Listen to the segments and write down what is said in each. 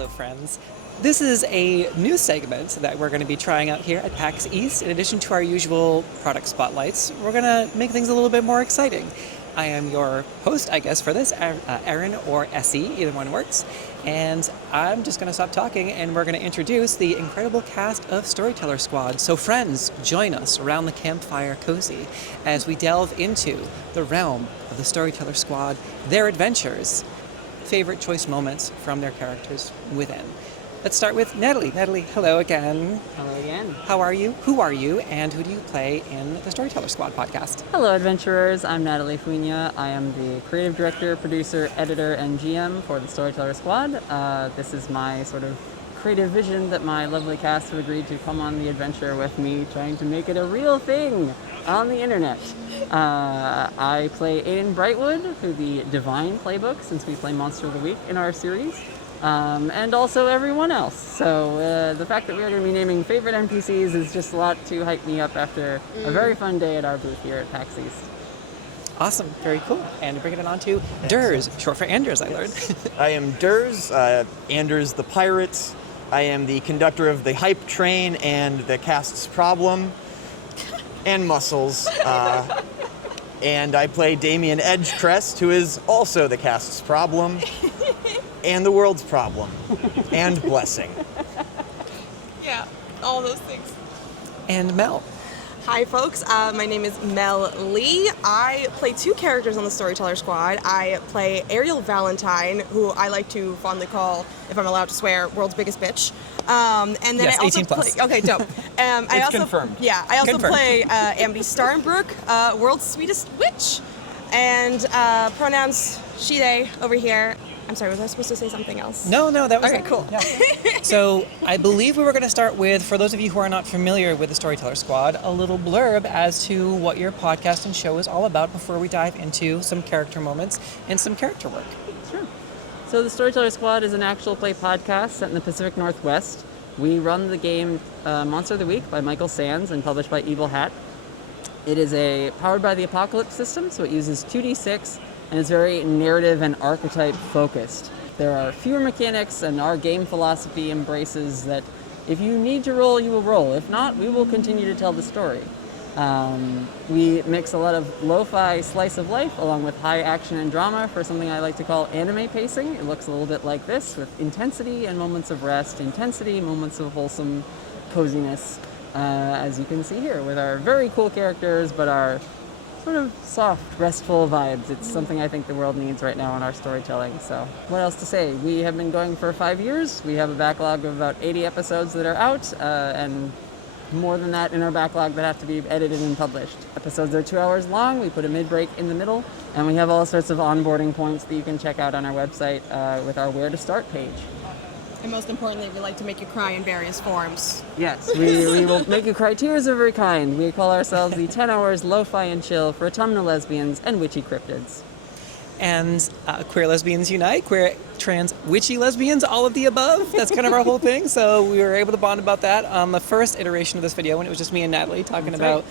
Hello, friends. This is a new segment that we're going to be trying out here at PAX East. In addition to our usual product spotlights, we're going to make things a little bit more exciting. I am your host, I guess, for this, Eryn or Essie, either one works. And I'm just going to stop talking and we're going to introduce the incredible cast of Storyteller Squad. So friends, join us around the campfire cozy as we delve into the realm of the Storyteller Squad, their adventures, favorite choice moments from their characters within. Let's start with Natalie. Natalie, hello again. Hello again. How are you? Who are you? And who do you play in the Storyteller Squad podcast? Hello, adventurers. I'm Natalie Fuinha. I am the creative director, producer, editor, and GM for the Storyteller Squad. This is my sort of creative vision that my lovely cast have agreed to come on the adventure with me, trying to make it a real thing on the internet. I play Aiden Brightwood, through the Divine playbook, since we play Monster of the Week in our series. And also everyone else. So the fact that we are going to be naming favorite NPCs is just a lot to hype me up after a very fun day at our booth here at PAX East. Awesome, very cool. And bringing it on to Durs, short for Anders, I learned. I am Durs, Anders the Pirate. I am the conductor of the hype train and the cast's problem, and Muscles. And I play Damien Edgecrest, who is also the cast's problem, and the world's problem, and blessing. Yeah, all those things. And Mel. Hi, folks. My name is Mel Lee. I play two characters on the Storyteller Squad. I play Ariel Valentine, who I like to fondly call, if I'm allowed to swear, world's biggest bitch. And then yes, I also 18 plus. play. Okay, dope. I also confirmed. Yeah, I also Confirmed. play Ambi Starnbrook, world's sweetest witch, and pronouns she/they over here. I'm sorry, was I supposed to say something else? No, that was Okay, it. cool. Yeah. So I believe we were going to start with, for those of you who are not familiar with the Storyteller Squad, a little blurb as to what your podcast and show is all about before we dive into some character moments and some character work. Sure. So the Storyteller Squad is an actual play podcast set in the Pacific Northwest. We run the game Monster of the Week by Michael Sands and published by Evil Hat. It is a powered by the Apocalypse system, so it uses 2d6 and it's very narrative and archetype focused. There are fewer mechanics, and our game philosophy embraces that if you need to roll, you will roll. If not, we will continue to tell the story. We mix a lot of lo-fi slice of life along with high action and drama for something I like to call anime pacing. It looks a little bit like this, with intensity and moments of rest, intensity, moments of wholesome coziness, as you can see here, with our very cool characters, but our sort of soft, restful vibes. It's something I think the world needs right now in our storytelling. So what else to say? We have been going for 5 years. We have a backlog of about 80 episodes that are out, and more than that in our backlog that have to be edited and published. Episodes are 2 hours long. We put a mid-break in the middle, and we have all sorts of onboarding points that you can check out on our website with our Where to Start page. And most importantly, we like to make you cry in various forms. Yes, we will make you cry tears of every kind. We call ourselves the 10 Hours Lo-Fi and Chill for Autumnal Lesbians and Witchy Cryptids. And queer lesbians unite, queer, trans, witchy lesbians, all of the above. That's kind of our whole thing. So we were able to bond about that on the first iteration of this video when it was just me and Natalie talking about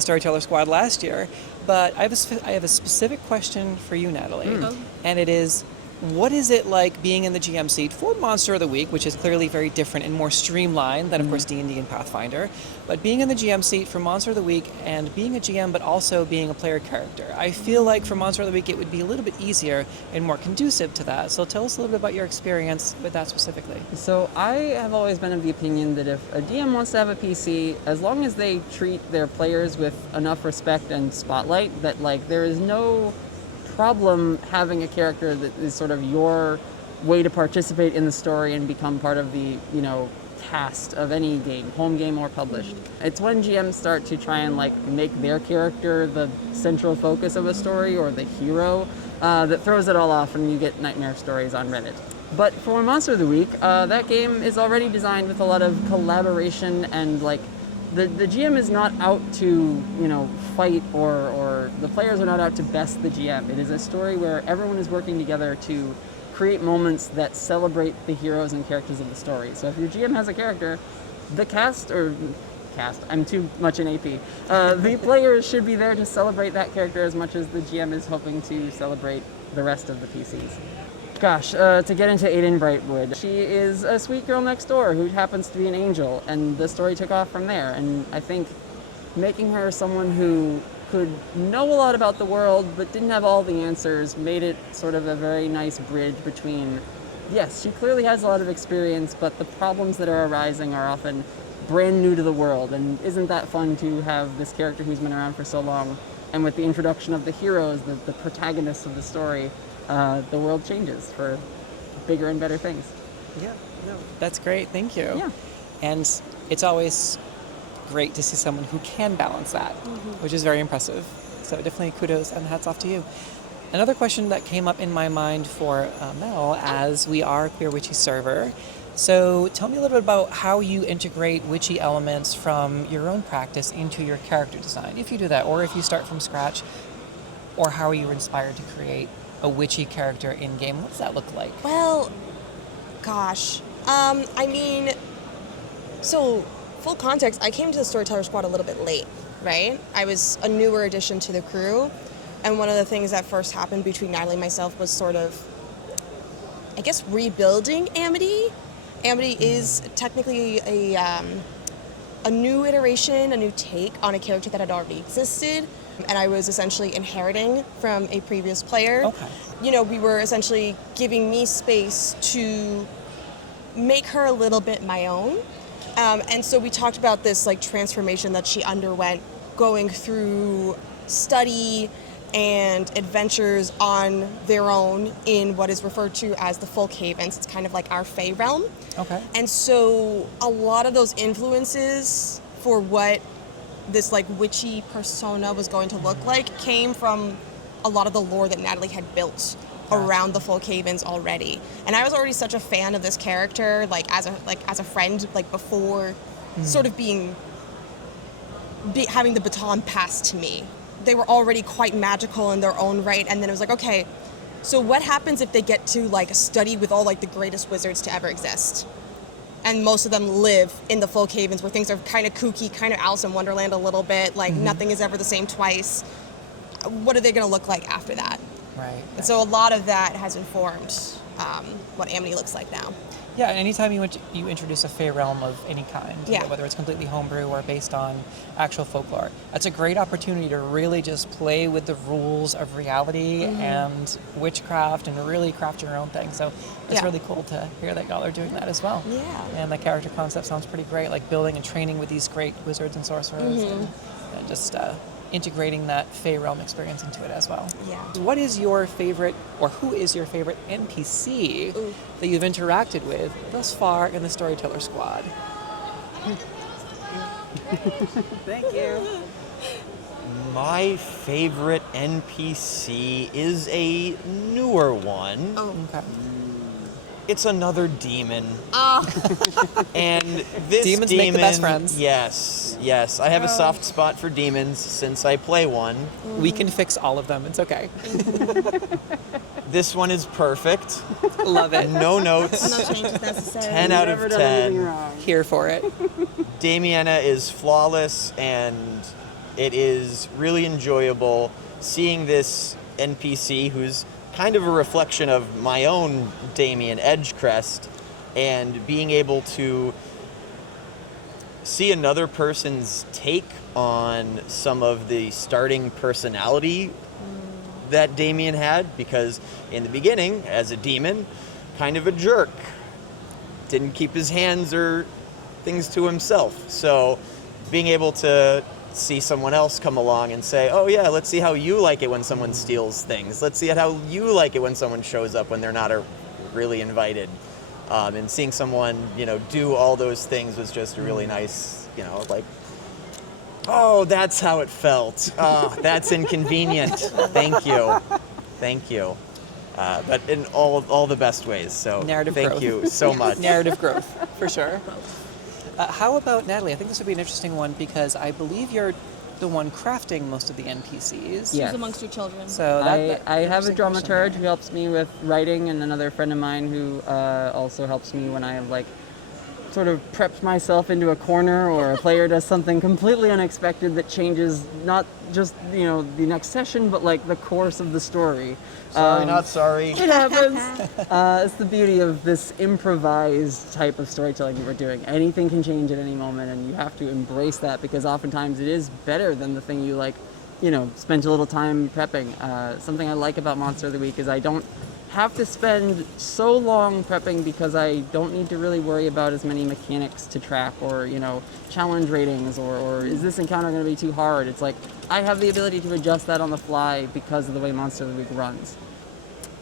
Storyteller Squad last year. But I have a specific question for you, Natalie. And it is, what is it like being in the GM seat for Monster of the Week, which is clearly very different and more streamlined than, of course, D&D and Pathfinder, but being in the GM seat for Monster of the Week and being a GM but also being a player character? I feel like for Monster of the Week it would be a little bit easier and more conducive to that. So tell us a little bit about your experience with that specifically. So I have always been of the opinion that if a DM wants to have a PC, as long as they treat their players with enough respect and spotlight, that like there is no problem having a character that is sort of your way to participate in the story and become part of the, cast of any game, home game or published. It's when GMs start to try and like make their character the central focus of a story or the hero that throws it all off and you get nightmare stories on Reddit. But for Monster of the Week, that game is already designed with a lot of collaboration and like the GM is not out to, fight or the players are not out to best the GM. It is a story where everyone is working together to create moments that celebrate the heroes and characters of the story. So if your GM has a character, the cast, I'm too much an AP, the players should be there to celebrate that character as much as the GM is hoping to celebrate the rest of the PCs. Gosh, to get into Aiden Brightwood, she is a sweet girl next door who happens to be an angel, and the story took off from there. And I think making her someone who could know a lot about the world but didn't have all the answers made it sort of a very nice bridge between, yes, she clearly has a lot of experience, but the problems that are arising are often brand new to the world. And isn't that fun to have this character who's been around for so long? And with the introduction of the heroes, the protagonists of the story, the world changes for bigger and better things. Yeah, no, that's great. Thank you. Yeah. And it's always great to see someone who can balance that, which is very impressive. So definitely kudos and hats off to you. Another question that came up in my mind for Mel, as we are a Queer Witchy server. So tell me a little bit about how you integrate witchy elements from your own practice into your character design, if you do that, or if you start from scratch, or how are you inspired to create a witchy character in game? What does that look like? Well, gosh. I mean, so full context, I came to the Storyteller Squad a little bit late, right? I was a newer addition to the crew, and one of the things that first happened between Natalie and myself was sort of, I guess, rebuilding Amity. Amity is technically a new iteration, a new take on a character that had already existed, and I was essentially inheriting from a previous player. Okay. You know, we were essentially giving me space to make her a little bit my own. And so we talked about this like transformation that she underwent going through study and adventures on their own in what is referred to as the Folk Havens. It's kind of like our Fae realm. Okay. And so a lot of those influences for what this like witchy persona was going to look like came from a lot of the lore that Natalie had built around the Folk Havens already. And I was already such a fan of this character, like as a friend, like before sort of having the baton passed to me. They were already quite magical in their own right, and then it was like, okay, so what happens if they get to like study with all like the greatest wizards to ever exist? And most of them live in the Folk Havens where things are kind of kooky, kind of Alice in Wonderland a little bit, like nothing is ever the same twice. What are they going to look like after that? Right. And so a lot of that has informed what Amity looks like now. Yeah, and anytime you introduce a Fae realm of any kind, Yeah. whether it's completely homebrew or based on actual folklore, that's a great opportunity to really just play with the rules of reality and witchcraft and really craft your own thing. So it's Yeah. really cool to hear that y'all are doing that as well. Yeah. And the character concept sounds pretty great, like building and training with these great wizards and sorcerers and just integrating that Fae realm experience into it as well. Yeah. What is your favorite, or who is your favorite NPC that you've interacted with thus far in the Storyteller Squad? Thank you. My favorite NPC is a newer one. Oh. Okay. It's another demon. Oh. And this Demons demon, make the best friends. Yes. I have a soft spot for demons since I play one. We can fix all of them. It's okay. This one is perfect. Love it. No notes. No changes necessary. 10 out Never of done anything 10. wrong. Here for it. Damiana is flawless, and it is really enjoyable seeing this NPC who's kind of a reflection of my own Damien Edgecrest, and being able to see another person's take on some of the starting personality that Damien had, because in the beginning, as a demon, kind of a jerk. Didn't keep his hands or things to himself. So being able to see someone else come along and say, oh yeah, let's see how you like it when someone steals things. Let's see how you like it when someone shows up when they're not really invited. And seeing someone, do all those things was just really nice, like, oh, that's how it felt. Oh, that's inconvenient. Thank you. But in all the best ways. So Narrative thank growth. you so much. Narrative growth, for sure. How about Natalie? I think this would be an interesting one because I believe you're the one crafting most of the NPCs. Yes. Who's amongst your children? So I have a interesting question dramaturge there. who helps me with writing, and another friend of mine who also helps me when I have sort of prepped myself into a corner, or a player does something completely unexpected that changes not just the next session, but like the course of the story. Sorry, not sorry. It happens. It's the beauty of this improvised type of storytelling that we're doing. Anything can change at any moment, and you have to embrace that, because oftentimes it is better than the thing you spent a little time prepping. Something I like about Monster of the Week is I don't have to spend so long prepping, because I don't need to really worry about as many mechanics to track, or challenge ratings, or is this encounter going to be too hard. It's like I have the ability to adjust that on the fly because of the way Monster of the Week runs.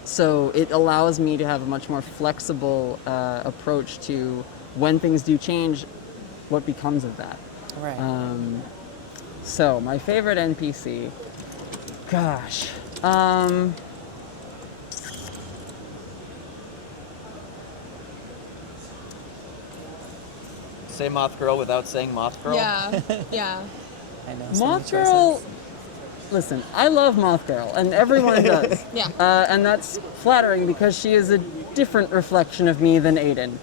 So it allows me to have a much more flexible approach to when things do change, what becomes of that. Right. So my favorite NPC, gosh. Say Moth Girl without saying Moth Girl. Yeah, yeah. I know. so many Moth Girl, choices. listen, I love Moth Girl, and everyone does. Yeah. And that's flattering, because she is a different reflection of me than Aiden.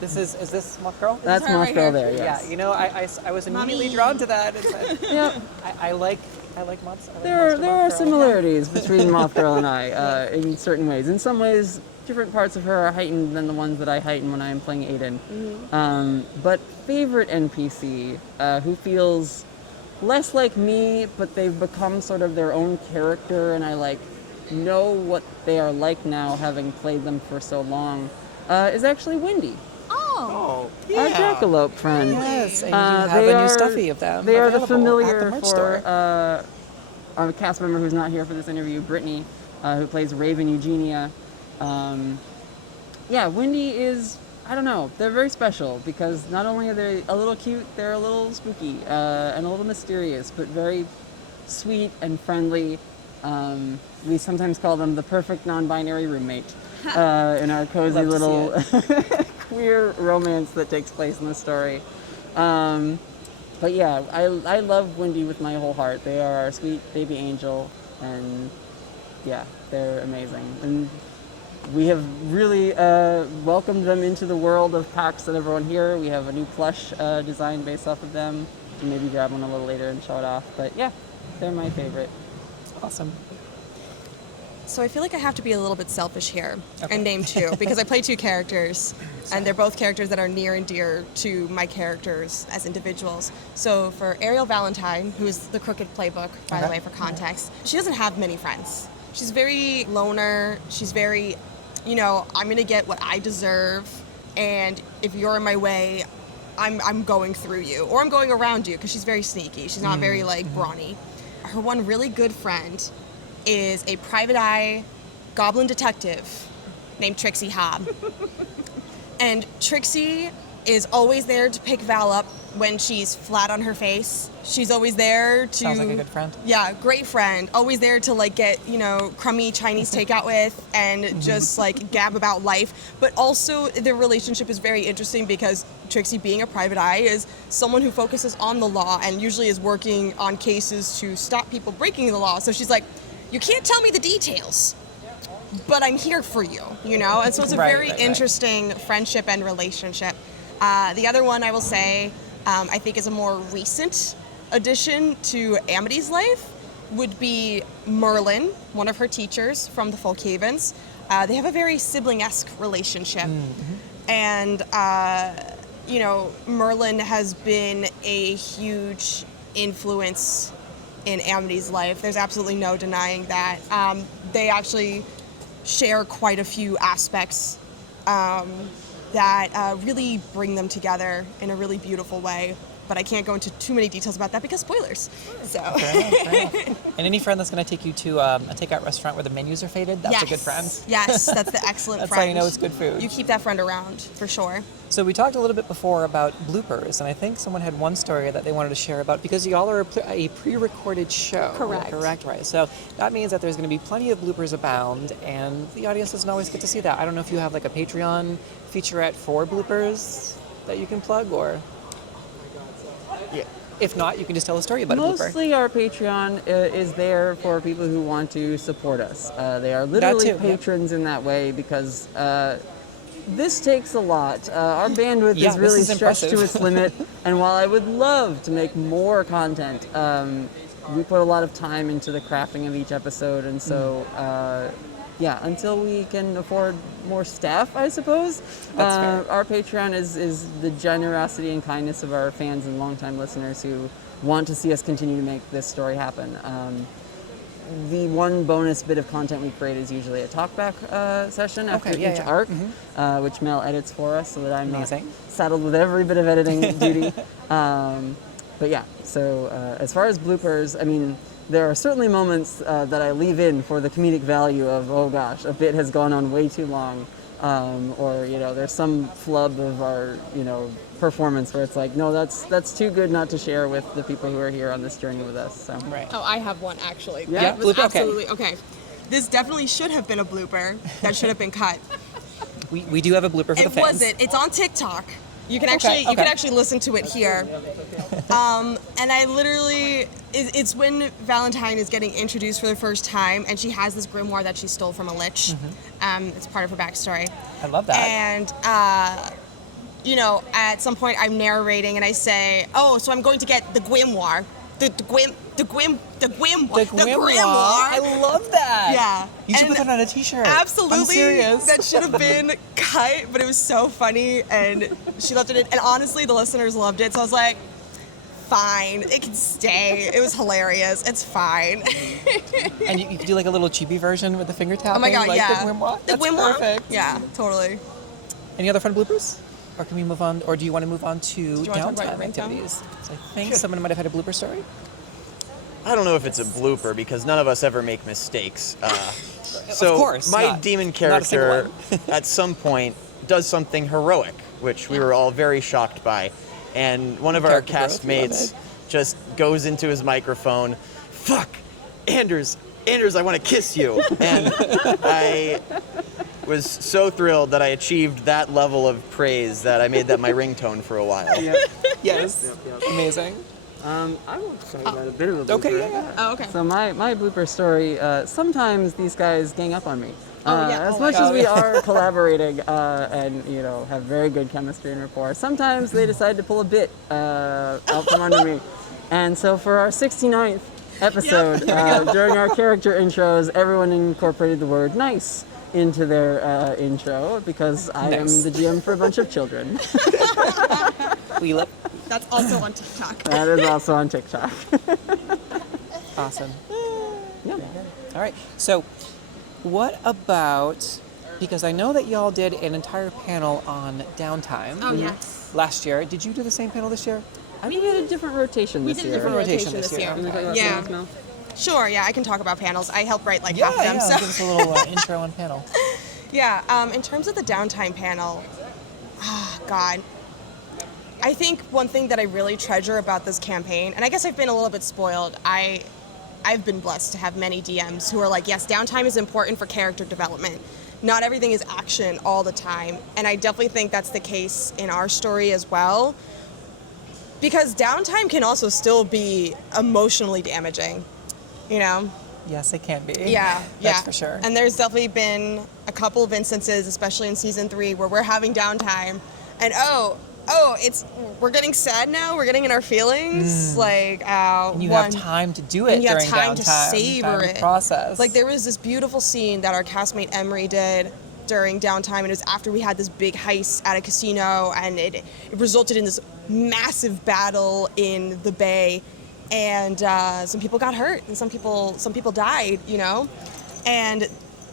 Is this Moth Girl? That's her Moth right Girl here. there, yes. Yeah, I was immediately Mommy. drawn to that. And said, Yeah. I like Moths. There are similarities between Moth Girl and I in certain ways. In some ways, different parts of her are heightened than the ones that I heighten when I am playing Aiden. But favorite NPC who feels less like me, but they've become sort of their own character, and I know what they are like now, having played them for so long, is actually Wendy. Oh, Our yeah. jackalope friend. Yes, and you They have a are- new stuffy of them. They are the available familiar at the merch for store. our cast member who's not here for this interview, Brittany, who plays Raven Eugenia. Wendy is, I don't know, they're very special, because not only are they a little cute, they're a little spooky and a little mysterious, but very sweet and friendly. We sometimes call them the perfect non-binary roommate in our cozy Love to see little queer romance that takes place in the story. But yeah, I love Wendy with my whole heart. They are our sweet baby angel, and yeah, they're amazing. And we have really welcomed them into the world of PAX and everyone here. We have a new plush design based off of them. Maybe grab one a little later and show it off. But yeah, they're my favorite. Awesome. So I feel like I have to be a little bit selfish here and name two, because I play two characters, and they're both characters that are near and dear to my characters as individuals. So for Ariel Valentine, who is the Crooked Playbook, by the way, for context, she doesn't have many friends. She's very loner. She's very, I'm going to get what I deserve, and if you're in my way, I'm going through you, or I'm going around you, because she's very sneaky. She's not very, brawny. Her one really good friend is a private eye goblin detective named Trixie Hobb. And Trixie is always there to pick Val up when she's flat on her face. She's always there to... Sounds like a good friend. Yeah, great friend. Always there to get, crummy Chinese takeout with, and just gab about life. But also their relationship is very interesting, because Trixie, being a private eye, is someone who focuses on the law and usually is working on cases to stop people breaking the law. So she's like, you can't tell me the details, but I'm here for you, And so it's a very interesting friendship and relationship. The other one I will say, I think is a more recent addition to Amity's life, would be Merlin, one of her teachers from the Folkhavens. They have a very sibling-esque relationship. And, Merlin has been a huge influence in Amity's life. There's absolutely no denying that. They actually share quite a few aspects that really bring them together in a really beautiful way. But I can't go into too many details about that because spoilers. So. Fair enough. And any friend that's going to take you to a takeout restaurant where the menus are faded, that's a good friend. Yes, that's the excellent That's friend. how you know it's good food. You keep that friend around, for sure. So we talked a little bit before about bloopers, and I think someone had one story that they wanted to share about, because y'all are a pre-recorded show. Correct. Correct, right. So that means that there's going to be plenty of bloopers abound, and the audience doesn't always get to see that. I don't know if you have a Patreon featurette for bloopers that you can plug, or... Yeah. If not, you can just tell a story about a blooper. Mostly our Patreon is there for people who want to support us. They are literally too, patrons in that way, because this takes a lot. Our bandwidth Yeah, is this really is stretched to impressive. its limit, and while I would love to make more content, we put a lot of time into the crafting of each episode, and so yeah, until we can afford more staff, I suppose. That's fair. Our Patreon is the generosity and kindness of our fans and longtime listeners who want to see us continue to make this story happen. The one bonus bit of content we create is usually a talkback session after Okay, yeah, each yeah. arc, which Mel edits for us so that I'm Amazing. not saddled with every bit of editing duty. But yeah, so as far as bloopers, I mean, there are certainly moments that I leave in for the comedic value of, oh gosh, a bit has gone on way too long, or there's some flub of our performance where it's like, no, that's too good not to share with the people who are here on this journey with us. So. Right. Oh, I have one actually. Yeah. That was Blooper, okay. absolutely okay. This definitely should have been a blooper. That should have been cut. We do have a blooper for the It fans. wasn't. It's on TikTok. You can Okay, you can okay. actually listen to it here. And I literally, it's when Valentine is getting introduced for the first time, and she has this grimoire that she stole from a lich. It's part of her backstory. I love that. And at some point I'm narrating and I say, "Oh, so I'm going to get the grimoire, the grimoire." I love that. Yeah. You should And put that on a t-shirt. Absolutely. I'm serious. That should have been cut, but it was so funny and she loved it. And honestly, the listeners loved it. So I was like, fine, it can stay. It was hilarious. It's fine. And you could do like a little chibi version with the finger tapping. Oh my god, like yeah. the grimoire. The That's grimoire? perfect. Yeah, totally. Any other fun bloopers? Or can we move on? Or do you want to move on to you wanna talk about downtime your ringtone? activities? So I think someone might have had a blooper story. I don't know if it's a blooper because none of us ever make mistakes. So course my not. demon Not a single character at some point does something heroic, which we were all very shocked by. And one of our Character growth, we love castmates it. just goes into his microphone, "Fuck, Anders, I want to kiss you." And I was so thrilled that I achieved that level of praise that I made that my ringtone for a while. Yes. Amazing. I will tell you about a bit of a blooper. Okay, yeah. Oh, okay. So my blooper story, sometimes these guys gang up on me. Oh, yeah. As Oh, much my as we God. are collaborating and have very good chemistry and rapport, sometimes they decide to pull a bit out from under me. And so for our 69th episode, during our character intros, everyone incorporated the word "nice" into their intro because I am Nice. the GM for a bunch of children. We love. That's also on TikTok. That is also on TikTok. Awesome. Yeah. All right. So, what about? Because I know that y'all did an entire panel on downtime. Oh, yes. Last year. Did you do the same panel this year? I think we had a different rotation We this did a year. different rotation rotation this this year. year. Can we talk about Yeah. panels now? Sure, yeah, I can talk about panels. I help write like Yeah, half of them. yeah. So Give us a little intro on panel. yeah, in terms of the downtime panel, God. I think one thing that I really treasure about this campaign, and I guess I've been a little bit spoiled, I've been blessed to have many DMs who are like, yes, downtime is important for character development. Not everything is action all the time. And I definitely think that's the case in our story as well. Because downtime can also still be emotionally damaging, you know? Yes, it can be. Yeah, That's for sure. And there's definitely been a couple of instances, especially in season 3, where we're having downtime, and we're getting sad now. We're getting in our feelings. Like, and you have time to do it and you have during time to downtime. savor time to it. process. Like there was this beautiful scene that our castmate Emery did during downtime, and it was after we had this big heist at a casino, and it resulted in this massive battle in the bay, and some people got hurt, and some people died, you know, and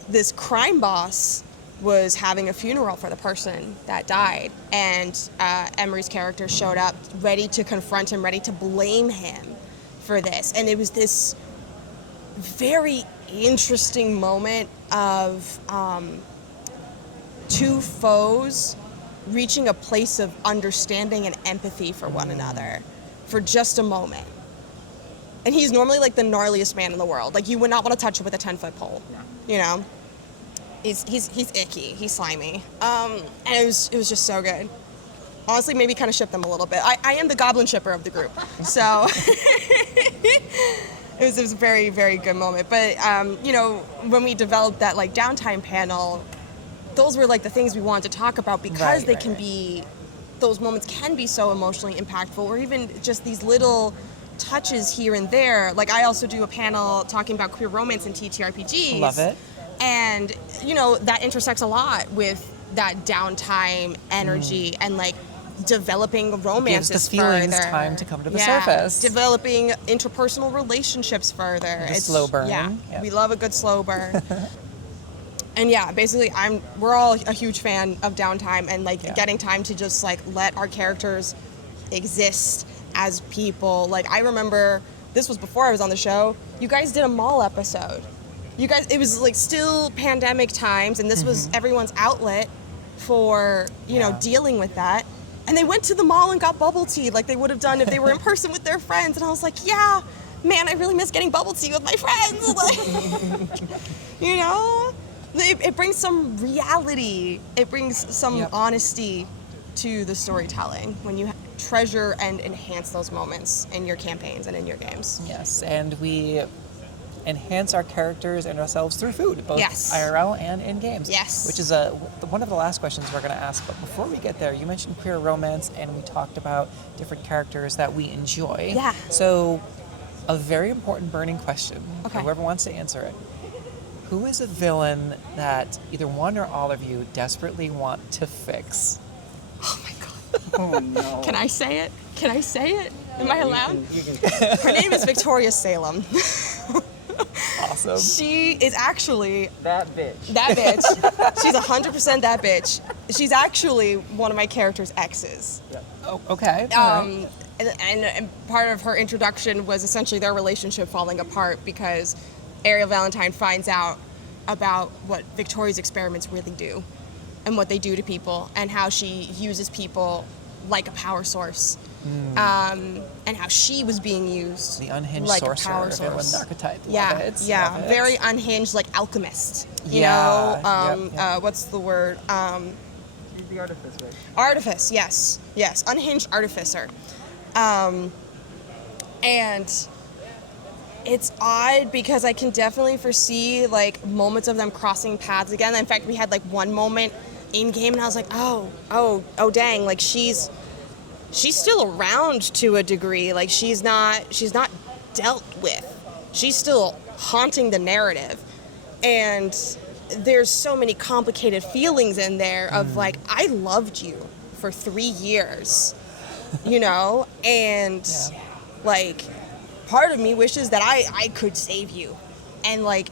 this crime boss was having a funeral for the person that died, and Emery's character showed up ready to confront him, ready to blame him for this, and it was this very interesting moment of two foes reaching a place of understanding and empathy for one another for just a moment. And he's normally like the gnarliest man in the world. Like you would not want to touch him with a 10-foot pole, you know? He's icky, he's slimy. And it was just so good. Honestly, maybe kind of ship them a little bit. I am the goblin shipper of the group, so it was a very, very good moment. But you know, when we developed that like downtime panel, those were like the things we wanted to talk about because Right, they right, can right. be, those moments can be so emotionally impactful, or even just these little touches here and there. Like I also do a panel talking about queer romance in TTRPGs. Love it. And, you know, that intersects a lot with that downtime energy and like developing romances Gives the feelings further. time to come to the surface. Developing interpersonal relationships further. The slow burn. Yeah, Yep. we love a good slow burn. And yeah, basically we're all a huge fan of downtime and like Yeah. getting time to just like let our characters exist as people. Like I remember, this was before I was on the show, you guys did a mall episode. You guys, it was like still pandemic times, and this was everyone's outlet for, you know, Yeah. dealing with that. And they went to the mall and got bubble tea like they would have done if they were in person with their friends. And I was like, yeah, man, I really miss getting bubble tea with my friends. Like, you know, it brings some reality. It brings some Yep. honesty to the storytelling when you treasure and enhance those moments in your campaigns and in your games. Yes, and we enhance our characters and ourselves through food, both Yes. IRL and in games. Yes. Which is one of the last questions we're going to ask. But before we get there, you mentioned queer romance, and we talked about different characters that we enjoy. Yeah. So, a very important burning question. Okay. Whoever wants to answer it. Who is a villain that either one or all of you desperately want to fix? Oh my God. Oh no. Can I say it? Can I say it? Am I allowed? You can Her name is Victoria Salem. Awesome. She is actually that bitch. that bitch. She's 100% that bitch. She's actually one of my character's exes. Oh, okay. all right. And part of her introduction was essentially their relationship falling apart because Ariel Valentine finds out about what Victoria's experiments really do and what they do to people and how she uses people like a power source. And how she was being used The unhinged like sorcerer, a power villain source. archetype. Yeah, Love it. yeah, Love it. very unhinged, like alchemist. You Yeah, know, yep. what's the word? She's the artificer. Artifice, yes, yes, unhinged artificer. And it's odd because I can definitely foresee like moments of them crossing paths again. In fact, we had like one moment in game, and I was like, oh, dang, like she's still around to a degree. Like she's not dealt with. She's still haunting the narrative, and there's so many complicated feelings in there of like, I loved you for 3 years, you know, and like part of me wishes that I could save you and like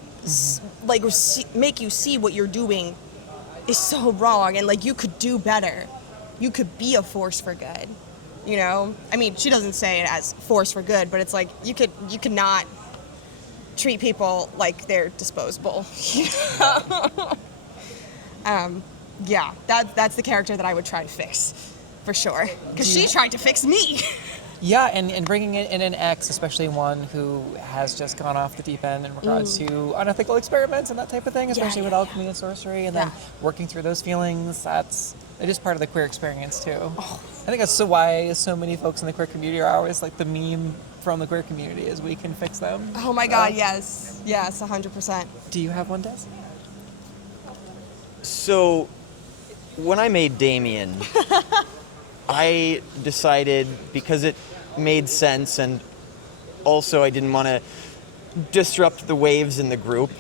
make you see what you're doing is so wrong, and like you could do better. You could be a force for good, you know? I mean, she doesn't say it as force for good, but it's like you could not treat people like they're disposable. You know? Yeah, that's the character that I would try to fix, for sure. Because she tried to fix me. Yeah, and bringing in an ex, especially one who has just gone off the deep end in regards to unethical experiments and that type of thing, especially with alchemy and sorcery, and then working through those feelings, it is part of the queer experience too. I think that's why so many folks in the queer community are always like the meme from the queer community is we can fix them. Oh my God, yes. Yes, 100%. Do you have one, Des? So, when I made Damien, I decided, because it made sense, and also I didn't want to disrupt the waves in the group.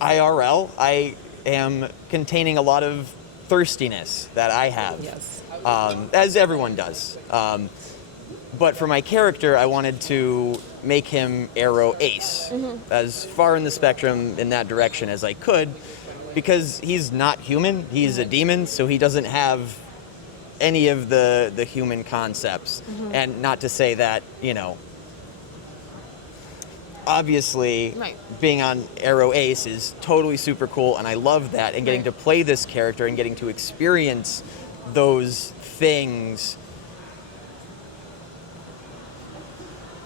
IRL, I am containing a lot of thirstiness that I have, Yes. as everyone does. But for my character, I wanted to make him arrow ace, as far in the spectrum in that direction as I could, because he's not human, he's a demon, so he doesn't have any of the human concepts. And not to say that, you know, obviously Right. being on Arrow Ace is totally super cool, and I love that, and getting to play this character and getting to experience those things,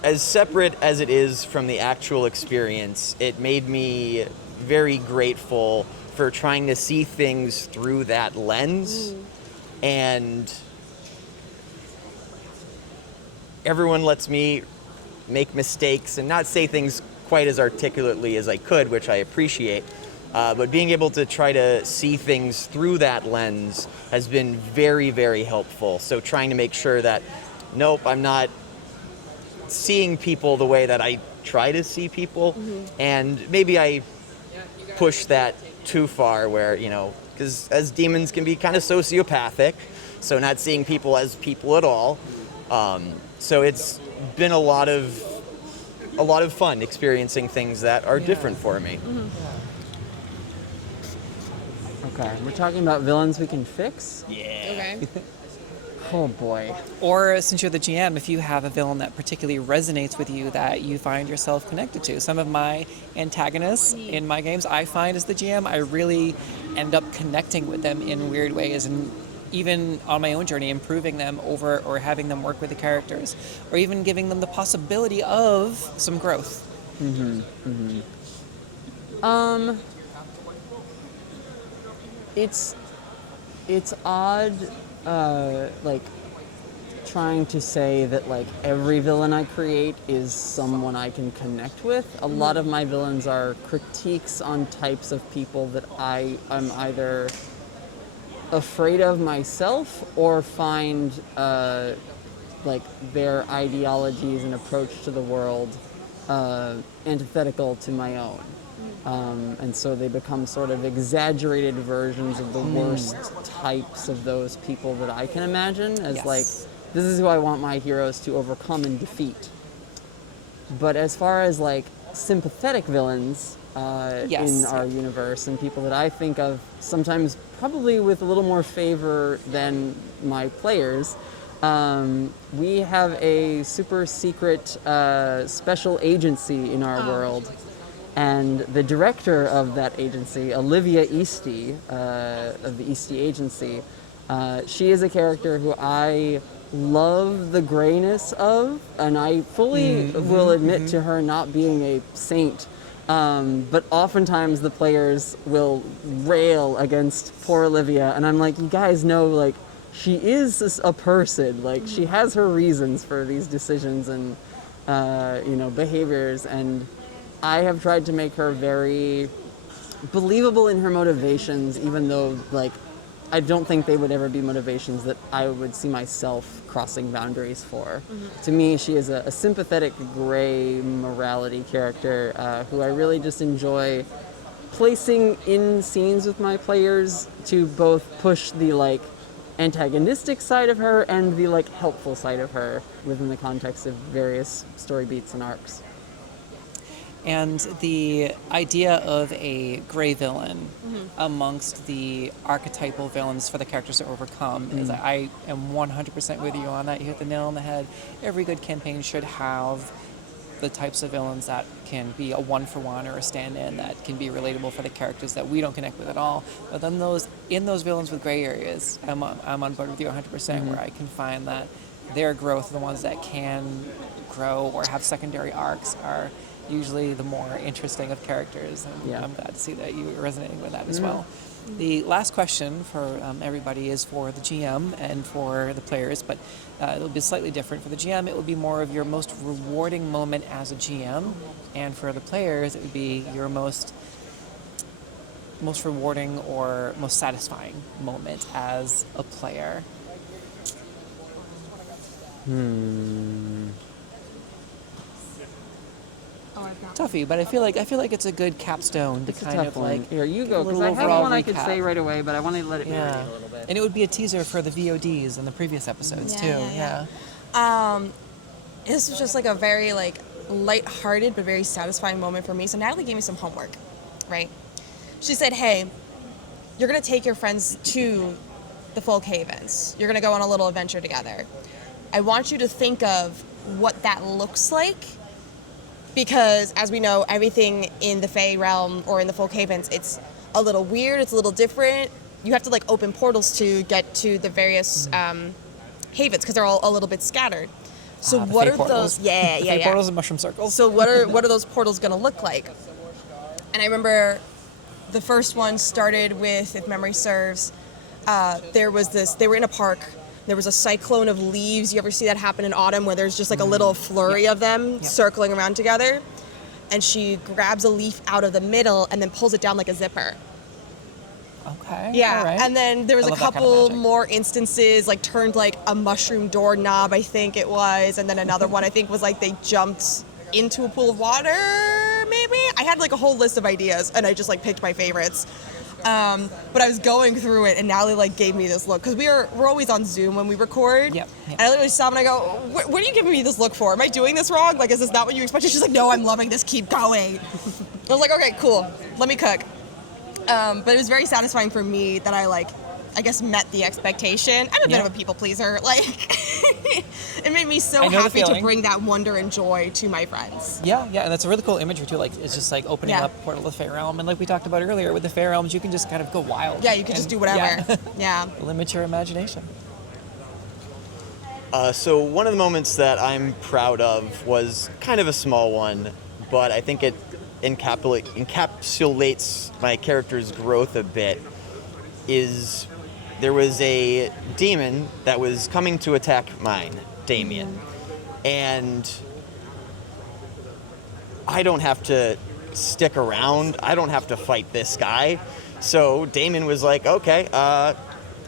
as separate as it is from the actual experience, it made me very grateful for trying to see things through that lens. And everyone lets me make mistakes and not say things quite as articulately as I could, which I appreciate. But being able to try to see things through that lens has been very, very helpful. So trying to make sure that, nope, I'm not seeing people the way that I try to see people. And maybe I push that too far where, because as demons can be kind of sociopathic, so not seeing people as people at all. So it's been a lot of fun experiencing things that are different for me. Okay, we're talking about villains we can fix? Yeah. Okay. Oh boy. Or since you're the GM, if you have a villain that particularly resonates with you that you find yourself connected to. Some of my antagonists in my games, I find as the GM, I really end up connecting with them in weird ways, and even on my own journey, improving them over or having them work with the characters, or even giving them the possibility of some growth. It's odd, like, trying to say that, like, every villain I create is someone I can connect with. A lot of my villains are critiques on types of people that I'm either afraid of myself or find, like, their ideologies and approach to the world antithetical to my own. And so they become sort of exaggerated versions of the worst types of those people that I can imagine as, like, this is who I want my heroes to overcome and defeat. But as far as, like, sympathetic villains in our universe and people that I think of sometimes probably with a little more favor than my players, we have a super secret special agency in our world. And the director of that agency, Olivia Easty, of the Easty Agency, she is a character who I love the grayness of, and I fully will admit to her not being a saint. But oftentimes the players will rail against poor Olivia, and I'm like, you guys know, like, she is a person. Like, she has her reasons for these decisions and, behaviors, and I have tried to make her very believable in her motivations, even though, like, I don't think they would ever be motivations that I would see myself crossing boundaries for. To me, she is a sympathetic gray morality character who I really just enjoy placing in scenes with my players to both push the, like, antagonistic side of her and the, like, helpful side of her within the context of various story beats and arcs. And the idea of a gray villain amongst the archetypal villains for the characters to overcome is, I am 100% with you on that. You hit the nail on the head. Every good campaign should have the types of villains that can be a one-for-one or a stand-in that can be relatable for the characters that we don't connect with at all. But then those villains with gray areas, I'm on board with you 100%, where I can find that their growth, the ones that can grow or have secondary arcs, are usually the more interesting of characters, and I'm glad to see that you are resonating with that as well. The last question for everybody is for the GM and for the players, but it'll be slightly different. For the GM, it will be more of your most rewarding moment as a GM, and for the players, it would be your most rewarding or most satisfying moment as a player. Toughie, but I feel like it's a good capstone to kind of like. Here you go, because a I little have overall one I could recap. say right away, but I wanted to let it marinate a little bit. And it would be a teaser for the VODs and the previous episodes too. This was just like a very, like, lighthearted but very satisfying moment for me. So Natalie gave me some homework, right? She said, "Hey, you're gonna take your friends to the folk havens. You're gonna go on a little adventure together. I want you to think of what that looks like." Because, as we know, everything in the Fae realm or in the Folk Havens, it's a little weird, it's a little different. You have to, like, open portals to get to the various havens, because they're all a little bit scattered. So what are portals. those? Yeah. Portals and mushroom circles. So what are those portals going to look like? And I remember the first one started with, if memory serves, they were in a park. There was a cyclone of leaves. You ever see that happen in autumn where there's just like a little flurry of them circling around together? and she grabs a leaf out of the middle and then pulls it down like a zipper. Okay. Yeah, All right. and then there was I a love that kind of couple magic. more instances, like turned like a mushroom doorknob, I think it was, and then another one I think was like they jumped into a pool of water, maybe? I had like a whole list of ideas, and I just like picked my favorites. But I was going through it, and Natalie like gave me this look, because we're always on Zoom when we record. Yep. And I literally stopped and I go, what are you giving me this look for? Am I doing this wrong? Like, is this not what you expected? She's like, no, I'm loving this, keep going. I was like, okay, cool, let me cook. But it was very satisfying for me that I guess met the expectation. I'm a bit of a people pleaser. Like, it made me so I know the happy to feeling. bring that wonder and joy to my friends. Yeah, and that's a really cool imagery too. Like, it's just like opening Yeah. up Portal to the Fae Realm, and like we talked about earlier, with the Fae Realms, you can just kind of go wild. Yeah, you can just and- do whatever. Yeah. Yeah. Limit your imagination. So one of the moments that I'm proud of was kind of a small one, but I think it encapsulates my character's growth a bit. Is there was a demon that was coming to attack mine, Damien, and I don't have to stick around. I don't have to fight this guy. So Damien was like, okay,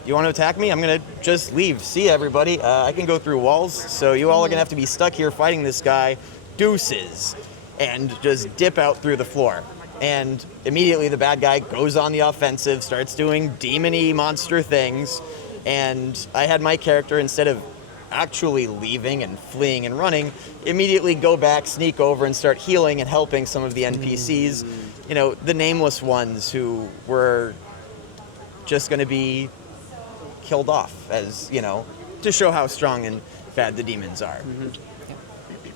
you want to attack me? I'm going to just leave. See you, everybody. I can go through walls, so you all are going to have to be stuck here fighting this guy. Deuces. And just dip out through the floor. And immediately the bad guy goes on the offensive, starts doing demon-y monster things. And I had my character, instead of actually leaving and fleeing and running, immediately go back, sneak over, and start healing and helping some of the NPCs. You know, the nameless ones who were just going to be killed off, as, you know, to show how strong and bad the demons are.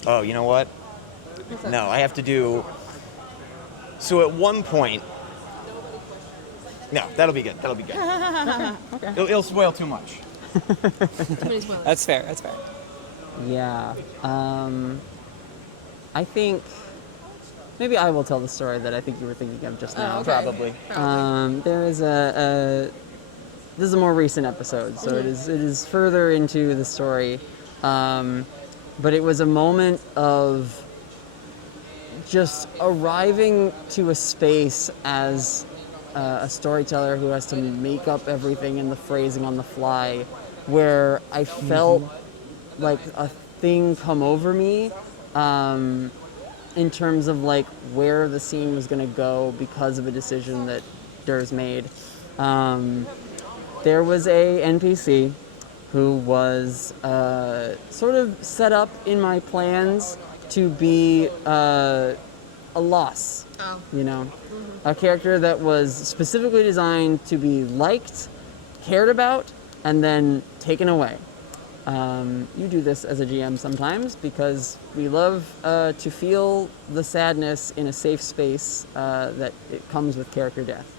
Oh, you know what? No, I have to do... So at one point... No, that'll be good. That'll be good. Okay. It'll spoil too much. That's fair. That's fair. Yeah. I think maybe I will tell the story that I think you were thinking of just now. okay. Probably. There is this is a more recent episode, so it is further into the story. But it was a moment of just arriving to a space as a storyteller who has to make up everything and the phrasing on the fly, where I felt like a thing come over me in terms of like where the scene was going to go because of a decision that Durs made. There was a NPC who was sort of set up in my plans to be a loss, you know, a character that was specifically designed to be liked, cared about, and then taken away. You do this as a GM sometimes because we love to feel the sadness in a safe space that it comes with character death.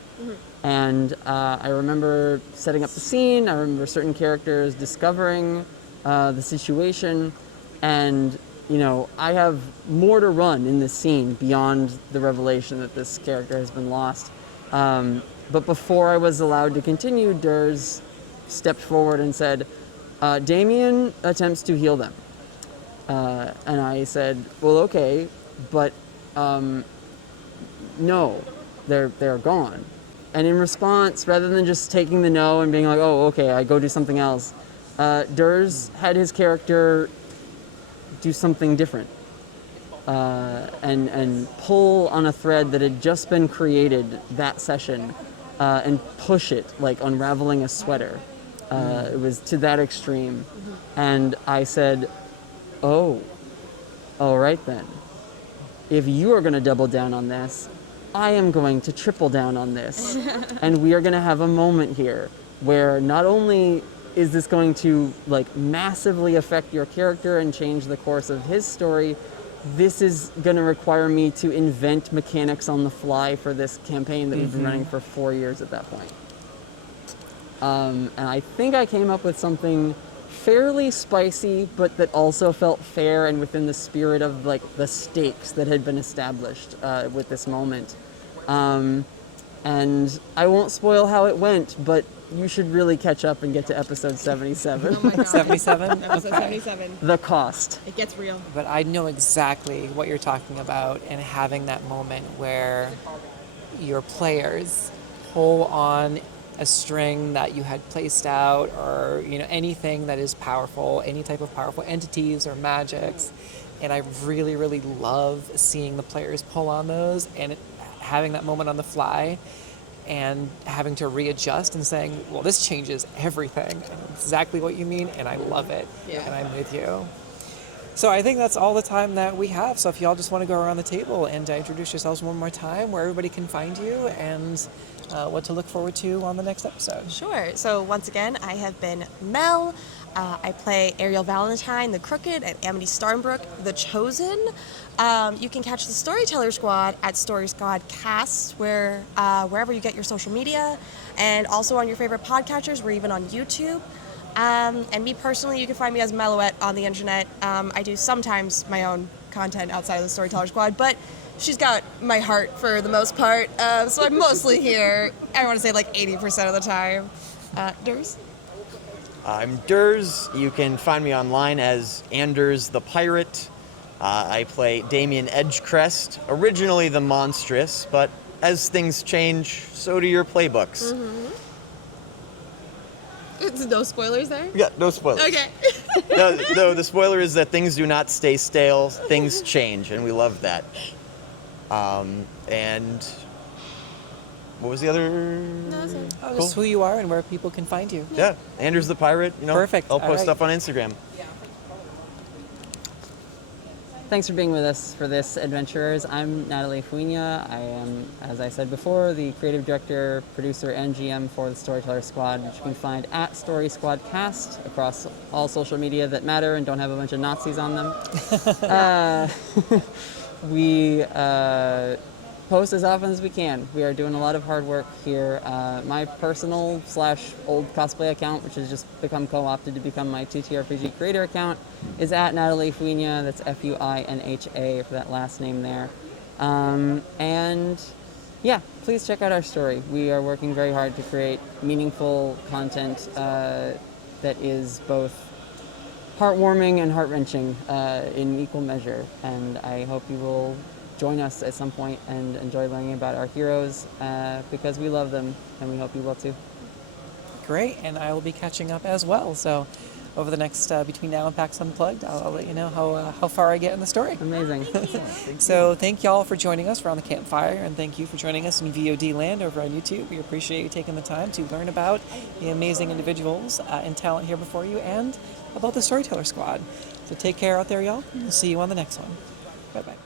And I remember setting up the scene. I remember certain characters discovering the situation, and you know, I have more to run in this scene beyond the revelation that this character has been lost. But before I was allowed to continue, Durs stepped forward and said, Damien attempts to heal them. And I said, well, okay, but no, they're gone. And in response, rather than just taking the no and being like, oh, okay, I go do something else, Durs had his character do something different and pull on a thread that had just been created that session and push it like unraveling a sweater. It was to that extreme. And I said, oh, all right then. If you are going to double down on this, I am going to triple down on this. And we are going to have a moment here where not only is this going to like massively affect your character and change the course of his story, this is going to require me to invent mechanics on the fly for this campaign that we've been running for 4 years at that point. And I think I came up with something fairly spicy, but that also felt fair and within the spirit of like the stakes that had been established with this moment. And I won't spoil how it went, but you should really catch up and get to episode 77. Oh my god. 77? Episode Okay. 77. The cost. It gets real. But I know exactly what you're talking about, and having that moment where your players pull on a string that you had placed out, or anything that is powerful, any type of powerful entities or magics. And I really, really love seeing the players pull on those and having that moment on the fly and having to readjust and saying, well, this changes everything. I know exactly what you mean, and I love it. Yeah. And I'm with you. So I think that's all the time that we have. So if y'all just want to go around the table and introduce yourselves one more time, where everybody can find you, and what to look forward to on the next episode. Sure. So once again, I have been Mel. I play Ariel Valentine, the Crooked, and Amity Starnbrook, the Chosen. You can catch the Storyteller Squad at Story Squad Cast, wherever you get your social media, and also on your favorite podcatchers. We're even on YouTube. And me personally, you can find me as Melouette on the internet. I do sometimes my own content outside of the Storyteller Squad, but she's got my heart for the most part. So I'm mostly here, I want to say like 80% of the time. Durs? I'm Durs. You can find me online as Anders the Pirate. I play Damien Edgecrest, originally the Monstrous, but as things change, so do your playbooks. No spoilers there? Yeah, no spoilers. Okay. No, the spoiler is that things do not stay stale, things change, and we love that. And what was the other? No, that's it. Oh, just who you are and where people can find you. Yeah, Anders the Pirate. Perfect. I'll All post right. stuff on Instagram. Thanks for being with us for this, adventurers. I'm Natalie Fuinha. I am, as I said before, the creative director, producer, and GM for the Storyteller Squad, which you can find at Story Squad Cast across all social media that matter and don't have a bunch of Nazis on them. We post as often as we can. We are doing a lot of hard work here. My personal / old cosplay account, which has just become co-opted to become my TTRPG creator account, is at Natalie Fuinha. That's Fuinha for that last name there. And yeah, please check out our story. We are working very hard to create meaningful content that is both heartwarming and heart-wrenching in equal measure. And I hope you will join us at some point and enjoy learning about our heroes because we love them, and we hope you will too. Great, and I will be catching up as well. So over the next, between now and PAX Unplugged, I'll let you know how far I get in the story. Amazing. So thank y'all for joining us around the campfire, and thank you for joining us in VOD land over on YouTube. We appreciate you taking the time to learn about the amazing individuals and talent here before you, and about the Storyteller Squad. So take care out there, y'all. We'll see you on the next one. Bye-bye.